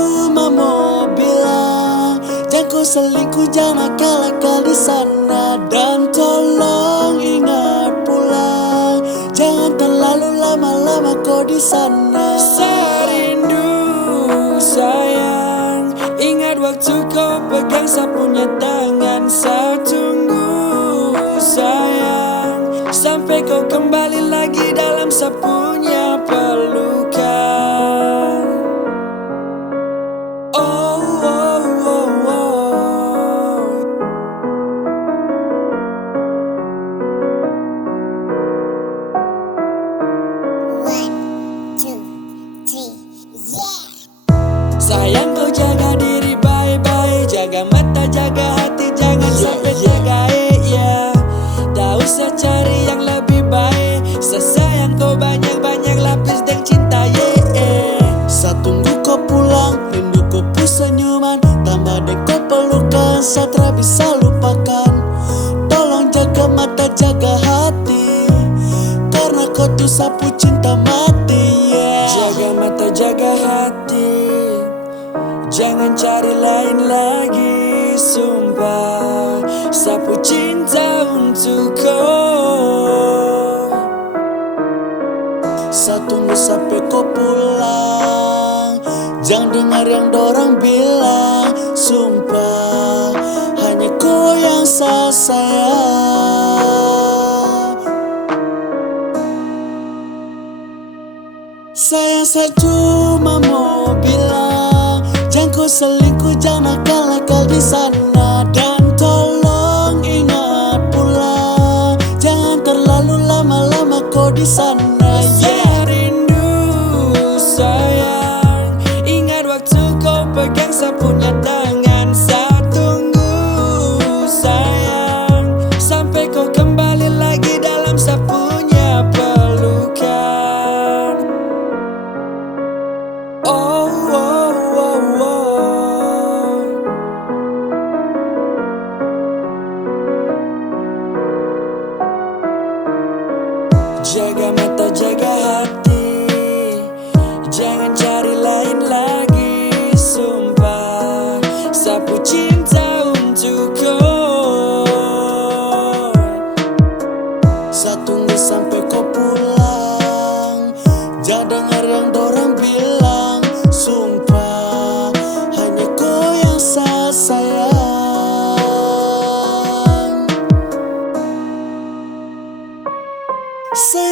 cuma mau bilang, jangan kau selingkuh, jangan nakal-nakal di sana. Dan tolong ingat pulang, jangan terlalu lama-lama kau di sana. Saya rindu sayang, ingat waktu kau pegang saya punya tangan. Saya tunggu sayang, sampai kau kembali lagi dalam saya punya pelukan. Oh, oh, oh, oh. One, two, three, yeah. Sayang kau jaga diri bae-bae, jaga mata jaga hati, jangan sampai jagae ya. Tak usah cari yang lebih baik, sayang kau banyak-banyak lapis dan cinta Saya tunggu kau pulang, rindu kau pun senyuman, tambah deh kau pelukan, saya tak bisa lupakan. Tolong jaga mata jaga hati, karena kau tuh sapu cinta mati, yeah. Jaga mata jaga hati, jangan cari lain lagi. Sumpah, sapu cinta untuk kau. Saya tunggu sampai kau pulang, jangan dengar yang dorang bilang. Sumpah, hanya kau yang saya sayang. Sayang, saya cuma mau bilang, jangan kau selingkuh, jangan nakal-nakal di sana. Dan tolong ingat pulang, jangan terlalu lama-lama kau di sana. Saya rindu sayang, ingat waktu kau pegang saya punya tangan. Saya tunggu sayang, sampai kau kembali lagi dalam saya punya pelukan. Oh, oh, oh, oh. Jaga mata jaga hati, jangan cari lain lagi. Sumpah, sapu cinta untuk kau. Saya tunggu sampai kau pulang, jangan dengar yang dorang bilang. Sumpah, hanya kau yang saya sayang.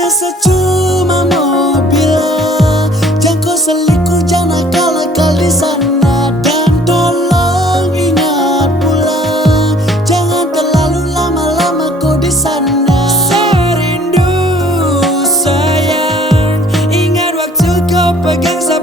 Saya cuma mau bilang, jangan kau selingkuh, jangan nakal-nakal di sana. Dan tolong ingat pulang, jangan terlalu lama-lama kau di sana. Saya rindu sayang, ingat waktu kau pegang saya